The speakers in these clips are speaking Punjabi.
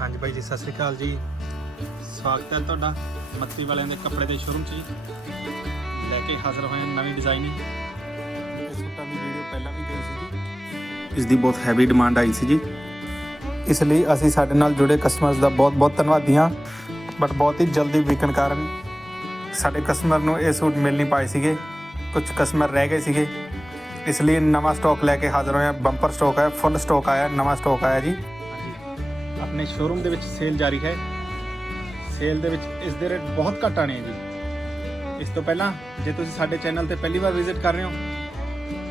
ਹਾਂਜੀ ਬਾਈ ਜੀ, ਸਤਿ ਸ੍ਰੀ ਅਕਾਲ ਜੀ। ਸਵਾਗਤ ਹੈ ਤੁਹਾਡਾ ਮੱਤੀ ਵਾਲਿਆਂ ਦੇ ਕੱਪੜੇ ਦੇ ਸ਼ੋਰੂਮ 'ਚ ਜੀ। ਲੈ ਕੇ ਹਾਜ਼ਰ ਹੋਏ ਹਾਂ ਨਵੀਂ ਡਿਜ਼ਾਈਨਿੰਗ ਇਸ ਸੂਟਾਂ ਦੀ ਵੀਡੀਓ ਪਹਿਲਾਂ ਵੀ ਗਈ ਸੀ ਜੀ। ਇਸ ਦੀ ਬਹੁਤ ਹੈਵੀ ਡਿਮਾਂਡ ਆਈ ਸੀ ਜੀ। ਇਸ ਲਈ ਅਸੀਂ ਸਾਡੇ ਨਾਲ ਜੁੜੇ ਕਸਟਮਰਸ ਦਾ ਬਹੁਤ ਬਹੁਤ ਧੰਨਵਾਦੀ ਹਾਂ। ਬਟ ਬਹੁਤ ਹੀ ਜਲਦੀ ਵਿਕਣ ਕਾਰਨ ਸਾਡੇ ਕਸਟਮਰ ਨੂੰ ਇਹ ਸੂਟ ਮਿਲ ਨਹੀਂ ਪਾਏ ਸੀਗੇ। ਕੁਝ ਕਸਟਮਰ ਰਹਿ ਗਏ ਸੀਗੇ। ਇਸ ਲਈ ਨਵਾਂ ਸਟਾਕ ਲੈ ਕੇ ਹਾਜ਼ਰ ਹੋਏ ਹਾਂ। ਬੰਪਰ ਸਟਾਕ ਹੈ ਫੁੱਲ ਸਟਾਕ ਆਇਆ, ਨਵਾਂ ਸਟਾਕ ਆਇਆ ਜੀ। ਆਪਣੇ ਸ਼ੋਰੂਮ ਦੇ ਵਿੱਚ ਸੇਲ ਜਾਰੀ ਹੈ। ਸੇਲ ਦੇ ਵਿੱਚ ਇਸ ਦੇ ਰੇਟ ਬਹੁਤ ਘੱਟ ਆਣੇ ਆ ਜੀ। ਇਸ ਤੋਂ ਪਹਿਲਾਂ ਜੇ ਤੁਸੀਂ ਸਾਡੇ ਚੈਨਲ ਤੇ ਪਹਿਲੀ ਵਾਰ ਵਿਜ਼ਿਟ ਕਰ ਰਹੇ ਹੋ,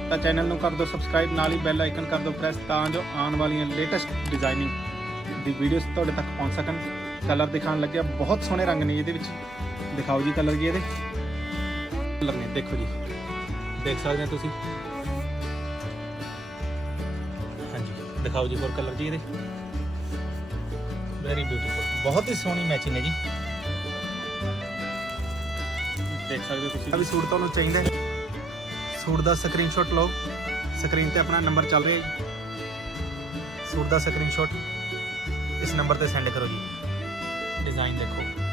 ਤਾਂ ਚੈਨਲ ਨੂੰ ਕਰ ਦਿਓ ਸਬਸਕ੍ਰਾਈਬ ਨਾਲ ਹੀ ਬੈਲ ਆਈਕਨ ਕਰ ਦਿਓ ਪ੍ਰੈਸ ਤਾਂ ਜੋ ਆਉਣ ਵਾਲੀਆਂ ਲੇਟੈਸਟ ਡਿਜ਼ਾਈਨਿੰਗ ਦੀ ਵੀਡੀਓਜ਼ ਤੁਹਾਡੇ ਤੱਕ ਪਹੁੰਚ ਸਕਣ। ਕਲਰ ਦਿਖਾਉਣ ਲੱਗਿਆ, ਬਹੁਤ ਸੋਹਣੇ ਰੰਗ ਨੇ ਇਹਦੇ ਵਿੱਚ। ਦਿਖਾਓ ਜੀ ਕਲਰ ਜੀ ਇਹਦੇ। ਕਲਰ ਨੇ, ਦੇਖੋ ਜੀ। ਦੇਖ ਸਕਦੇ ਹੋ ਤੁਸੀਂ। ਹਾਂਜੀ, ਦਿਖਾਓ ਜੀ ਹੋਰ ਕਲਰ ਜੀ ਇਹਦੇ। ਵੈਰੀ ਬਿਊਟੀਫੁਲ ਬਹੁਤ ਹੀ ਸੋਹਣੀ ਮੈਚਿੰਗ ਹੈ ਜੀ। ਦੇਖ ਸਕਦੇ ਹੋ ਤੁਸੀਂ। ਅਭੀ ਸੂਟ ਤੁਹਾਨੂੰ ਚਾਹੀਦਾ ਹੈ। ਸੂਟ ਦਾ ਸਕਰੀਨਸ਼ਾਟ ਲਓ। ਸਕਰੀਨ ਤੇ ਆਪਣਾ ਨੰਬਰ ਚੱਲ ਰਿਹਾ ਹੈ ਜੀ। ਸੂਟ ਦਾ ਸਕਰੀਨਸ਼ਾਟ ਇਸ ਨੰਬਰ ਤੇ ਸੈਂਡ ਕਰੋ ਜੀ। ਡਿਜ਼ਾਈਨ ਦੇਖੋ।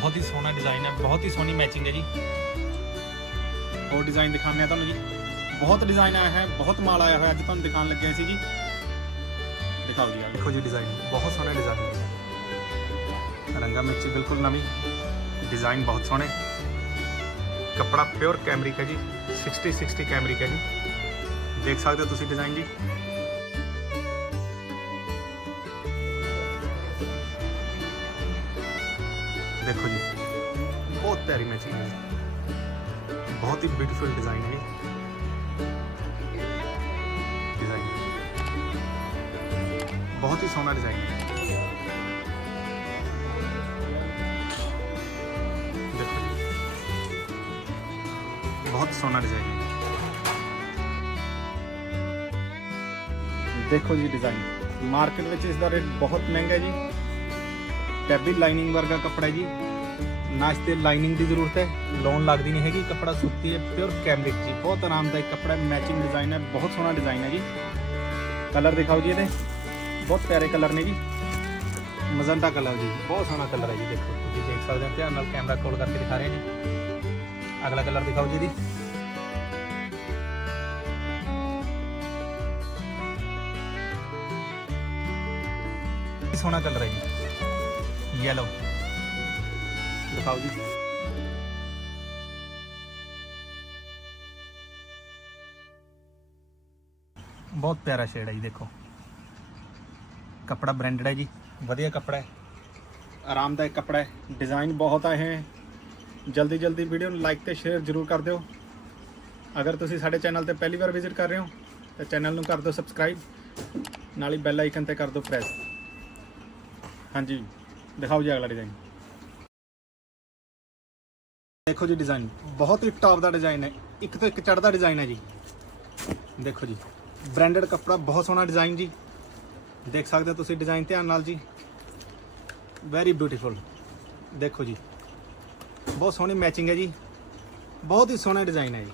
ਬਹੁਤ ਹੀ ਸੋਹਣਾ ਡਿਜ਼ਾਈਨ ਹੈ। ਬਹੁਤ ਹੀ ਸੋਹਣੀ ਮੈਚਿੰਗ ਹੈ ਜੀ। ਹੋਰ ਡਿਜ਼ਾਈਨ ਦਿਖਾਉਂਦੇ ਆ ਤੁਹਾਨੂੰ ਜੀ। ਬਹੁਤ ਡਿਜ਼ਾਈਨ ਆਇਆ ਹੈ। ਬਹੁਤ ਮਾਲ ਆਇਆ ਹੋਇਆ। ਅੱਜ ਤੁਹਾਨੂੰ ਦਿਖਾਉਣ ਲੱਗੇ ਸੀ ਜੀ। ਦਿਖਾਓ ਜੀ ਆ। ਦੇਖੋ ਜੀ ਡਿਜ਼ਾਈਨ ਬਹੁਤ ਸੋਹਣੇ ਡਿਜ਼ਾਈਨ ਰੰਗਾ ਮਿਰਚੀ ਬਿਲਕੁਲ ਨਵੀਂ ਡਿਜ਼ਾਈਨ ਬਹੁਤ ਸੋਹਣੇ ਕੱਪੜਾ ਪਿਓਰ ਕੈਮਰਿਕ ਹੈ ਜੀ 60 60 ਕੈਮਰਿਕ ਹੈ ਜੀ ਦੇਖ ਸਕਦੇ ਹੋ ਤੁਸੀਂ ਡਿਜ਼ਾਈਨ ਜੀ ਦੇਖੋ ਜੀ ਬਹੁਤ ਪਿਆਰੀ ਮੈਚਿੰਗ ਹੈ ਬਹੁਤ ਹੀ ਬਿਊਟੀਫੁਲ ਡਿਜ਼ਾਈਨ ਹੈ ਡਿਜ਼ਾਈਨ ਬਹੁਤ ਹੀ ਸੋਹਣਾ ਡਿਜ਼ਾਈਨ ਹੈ ਬਹੁਤ ਸੋਹਣਾ ਡਿਜ਼ਾਈਨ ਹੈ। ਦੇਖੋ ਜੀ ਡਿਜ਼ਾਈਨ ਮਾਰਕੀਟ ਵਿੱਚ ਇਸ ਦਾ ਰੇਟ ਬਹੁਤ ਮਹਿੰਗਾ ਹੈ ਜੀ। ਟੈਬੀ ਲਾਈਨਿੰਗ ਵਰਗਾ ਕੱਪੜਾ ਹੈ ਜੀ। ਨਾ ਇਸ ਤੇ ਲਾਈਨਿੰਗ ਦੀ ਜ਼ਰੂਰਤ ਹੈ ਲੋਨ ਲੱਗਦੀ ਨਹੀਂ ਹੈਗੀ। ਕੱਪੜਾ ਸੁੱਤੀ ਹੈ ਪਿਓਰ ਕੈਮਰਿਕ ਜੀ। ਬਹੁਤ ਆਰਾਮਦਾਇਕ ਕੱਪੜਾ ਹੈ ਮੈਚਿੰਗ ਡਿਜ਼ਾਈਨ ਹੈ, ਬਹੁਤ ਸੋਹਣਾ ਡਿਜ਼ਾਈਨ ਹੈ ਜੀ। ਕਲਰ ਦਿਖਾਓ ਜੀ ਇਹਦੇ। ਬਹੁਤ ਪਿਆਰੇ ਕਲਰ ਨੇ ਜੀ। ਮਜ਼ੰਦਾ ਕਲਰ ਜੀ। ਬਹੁਤ ਸੋਹਣਾ ਕਲਰ ਹੈ ਜੀ, ਦੇਖੋ। ਤੁਸੀਂ ਦੇਖ ਸਕਦੇ ਹੋ, ਧਿਆਨ ਨਾਲ ਕੈਮਰਾ ਕੋਲ ਕਰਕੇ ਦਿਖਾ ਰਹੇ ਜੀ ਅਗਲਾ ਕਲਰ ਦਿਖਾਓ ਜੀ ਇਹਦੀ। ਸੋਹਣਾ ਕਲਰ ਹੈ ਜੀ। ਯੈਲੋ ਦਿਖਾਓ ਜੀ। ਬਹੁਤ ਪਿਆਰਾ ਸ਼ੇਡ ਹੈ ਜੀ, ਦੇਖੋ। ਕੱਪੜਾ ਬ੍ਰਾਂਡਡ ਹੈ ਜੀ। ਵਧੀਆ ਕੱਪੜਾ ਹੈ। ਆਰਾਮਦਾਇਕ ਕੱਪੜਾ ਹੈ। ਡਿਜ਼ਾਈਨ ਬਹੁਤ ਆਏ ਹੈ ਜਲਦੀ ਜਲਦੀ ਵੀਡੀਓ ਨੂੰ ਲਾਈਕ ਤੇ ਸ਼ੇਅਰ ਜ਼ਰੂਰ ਕਰ ਦਿਓ। ਅਗਰ ਤੁਸੀਂ ਸਾਡੇ ਚੈਨਲ ਤੇ ਪਹਿਲੀ ਵਾਰ ਵਿਜ਼ਿਟ ਕਰ ਰਹੇ ਹੋ, ਤਾਂ ਚੈਨਲ ਨੂੰ ਕਰ ਦਿਓ ਸਬਸਕ੍ਰਾਈਬ ਨਾਲ ਹੀ ਬੈਲ ਆਈਕਨ ਤੇ ਕਰ ਦਿਓ ਪ੍ਰੈਸ ਹਾਂਜੀ, ਦਿਖਾਓ ਜੀ ਅਗਲਾ ਡਿਜ਼ਾਈਨ ਦੇਖੋ ਜੀ ਡਿਜ਼ਾਈਨ ਬਹੁਤ ਹੀ ਟੌਪ ਦਾ ਡਿਜ਼ਾਈਨ ਹੈ। ਇੱਕ ਤੋਂ ਇੱਕ ਚੜਦਾ ਡਿਜ਼ਾਈਨ ਹੈ ਜੀ। ਦੇਖੋ ਜੀ ਬ੍ਰਾਂਡਡ ਕੱਪੜਾ, ਬਹੁਤ ਸੋਹਣਾ ਡਿਜ਼ਾਈਨ ਜੀ। ਦੇਖ ਸਕਦੇ ਹੋ ਤੁਸੀਂ ਡਿਜ਼ਾਈਨ ਧਿਆਨ ਨਾਲ ਜੀ। ਵੈਰੀ ਬਿਊਟੀਫੁਲ ਦੇਖੋ ਜੀ ਬਹੁਤ ਸੋਹਣੀ ਮੈਚਿੰਗ ਹੈ ਜੀ। ਬਹੁਤ ਹੀ ਸੋਹਣਾ ਡਿਜ਼ਾਈਨ ਹੈ ਜੀ।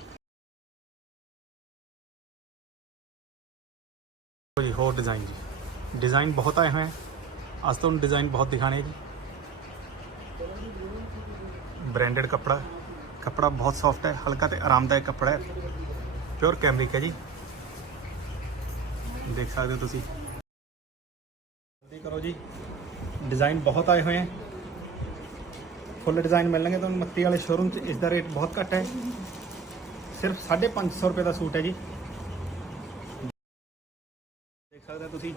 ਕੋਈ ਹੋਰ ਡਿਜ਼ਾਈਨ ਜੀ। ਡਿਜ਼ਾਈਨ ਬਹੁਤ ਆਏ ਹੋਏ ਹੈ ਅੱਜ ਤੁਹਾਨੂੰ ਡਿਜ਼ਾਈਨ ਬਹੁਤ ਦਿਖਾਣੇ ਜੀ। ਬ੍ਰਾਂਡਡ ਕੱਪੜਾ। ਕੱਪੜਾ ਬਹੁਤ ਸੌਫਟ ਹੈ, ਹਲਕਾ ਤੇ ਆਰਾਮਦਾਇਕ ਕੱਪੜਾ ਹੈ। ਪਿਓਰ ਕੈਮਰਿਕ ਹੈ ਜੀ। ਦੇਖ ਸਕਦੇ ਹੋ ਤੁਸੀਂ। ਜਲਦੀ ਕਰੋ ਜੀ। ਡਿਜ਼ਾਈਨ ਬਹੁਤ ਆਏ ਹੋਏ ਹੈ ਫੁੱਲ ਡਿਜ਼ਾਈਨ ਮਿਲਣਗੇ ਤੁਹਾਨੂੰ, ਮੱਤੀ ਵਾਲੇ ਸ਼ੋਰੂਮ 'ਚ ਇਸ ਦਾ ਰੇਟ ਬਹੁਤ ਘੱਟ ਹੈ। ਸਿਰਫ 550 ਰੁਪਏ ਦਾ ਸੂਟ ਹੈ ਜੀ। ਦੇਖ ਸਕਦੇ ਹੋ ਤੁਸੀਂ,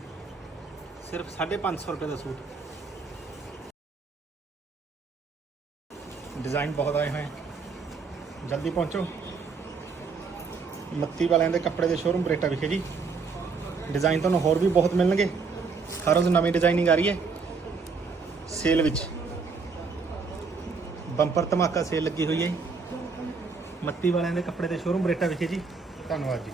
ਸਿਰਫ 550 ਰੁਪਏ ਦਾ ਸੂਟ। ਡਿਜ਼ਾਈਨ ਬਹੁਤ ਆਏ ਹੋਏ ਜਲਦੀ ਪਹੁੰਚੋ। ਮੱਤੀ ਵਾਲਿਆਂ ਦੇ ਕੱਪੜੇ ਦੇ ਸ਼ੋਰੂਮ ਬਰੇਟਾ ਵਿਖੇ ਜੀ। ਡਿਜ਼ਾਈਨ ਤੁਹਾਨੂੰ ਹੋਰ ਵੀ ਬਹੁਤ ਮਿਲਣਗੇ। ਹਰ ਰੋਜ਼ ਨਵੀਂ ਡਿਜ਼ਾਈਨਿੰਗ ਆ ਰਹੀ ਹੈ। ਸੇਲ ਵਿੱਚ। ਬੰਪਰ ਧਮਾਕਾ ਸੇਲ ਲੱਗੀ ਹੋਈ ਹੈ ਜੀ। ਮੱਤੀ ਵਾਲਿਆਂ ਦੇ ਕੱਪੜੇ ਦੇ ਸ਼ੋਰੂਮ ਬਰੇਟਾ ਵਿਖੇ ਜੀ ਧੰਨਵਾਦ ਜੀ